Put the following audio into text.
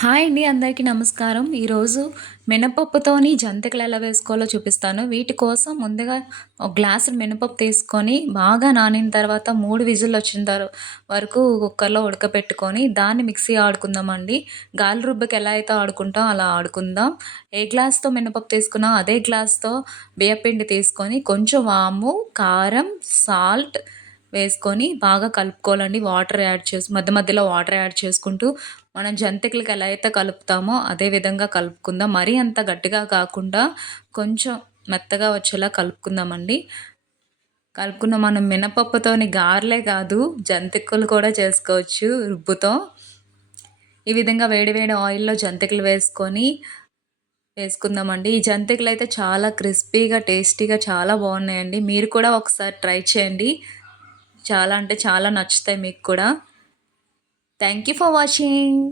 Hi అండి అందరికీ నమస్కారం. ఈరోజు మినపప్పుతోని జంతికలు ఎలా వేసుకోవాలో చూపిస్తాను. వీటి కోసం ముందుగా ఒక గ్లాసు మినపప్పు తీసుకొని బాగా నానిన తర్వాత మూడు విజులు వచ్చిన తర్వాత వరకు కుక్కర్లో ఉడకపెట్టుకొని దాన్ని మిక్సీ ఆడుకుందామండి. గాలి రుబ్బకి ఎలా అయితే ఆడుకుంటాం అలా ఆడుకుందాం. ఏ గ్లాస్తో మినపప్పు తీసుకున్నాం? అదే గ్లాస్తో బియ్యపిండి తీసుకొని కొంచెం వాము కారం సాల్ట్ వేసుకొని బాగా కలుపుకోవాలండి. వాటర్ యాడ్ చేసి మధ్య మధ్యలో వాటర్ యాడ్ చేసుకుంటూ మనం జంతికలకి ఎలా అయితే కలుపుతామో అదే విధంగా కలుపుకుందాం. మరీ అంత గట్టిగా కాకుండా కొంచెం మెత్తగా వచ్చేలా కలుపుకుందామండి. కలుపుకున్న మనం మినపప్పుతోని గారెలే కాదు జంతికలు కూడా చేసుకోవచ్చు రుబ్బుతో. ఈ విధంగా వేడివేడి ఆయిల్లో జంతికలు వేసుకొని వేసుకుందామండి. ఈ జంతికలు అయితే చాలా క్రిస్పీగా టేస్టీగా చాలా బాగున్నాయండి. మీరు కూడా ఒకసారి ట్రై చేయండి. చాలా అంటే చాలా నచ్చుతాయి మీకు కూడా. Thank you for watching